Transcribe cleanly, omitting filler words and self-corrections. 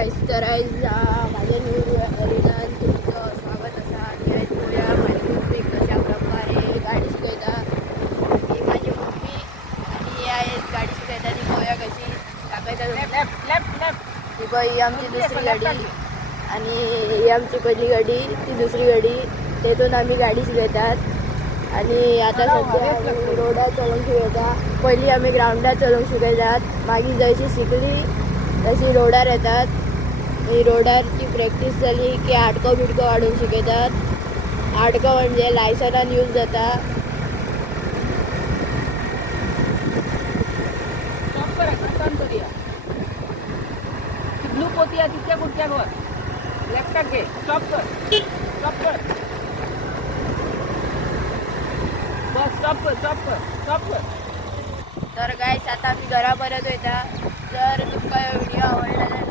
गाईस तर माझ्या new return तुमचं स्वागत असा आणि आज गोया माझी मम्मी कशा प्रकारे गाडी शिकवता ही माझी मम्मी आणि ही आहेत गाडी शिकवता ती गोया कशी टाकायचा ती ही आमची दुसरी गाडी आणि ही आमची पहिली गाडी ती दुसरी गाडी तेथून आम्ही गाडी शिकवतात आणि आता सध्या रोडार चलवून शिकवता पहिली आम्ही ग्राउंडार चलवून शिकवतात मागील जशी शिकली तशी रोडार येतात ही रोडारची प्रॅक्टिस झाली की आडको बिडको वाढून शिकवतात आडको म्हणजे लायसनान यूज जाता ब्लू पोती आहे तिच्या गुडघ्यावर लेफ्ट घे स्टॉप कर बस स्टॉप कर तर गाईस आता मी घरा परत येता जर तुमका व्हिडिओ आवडला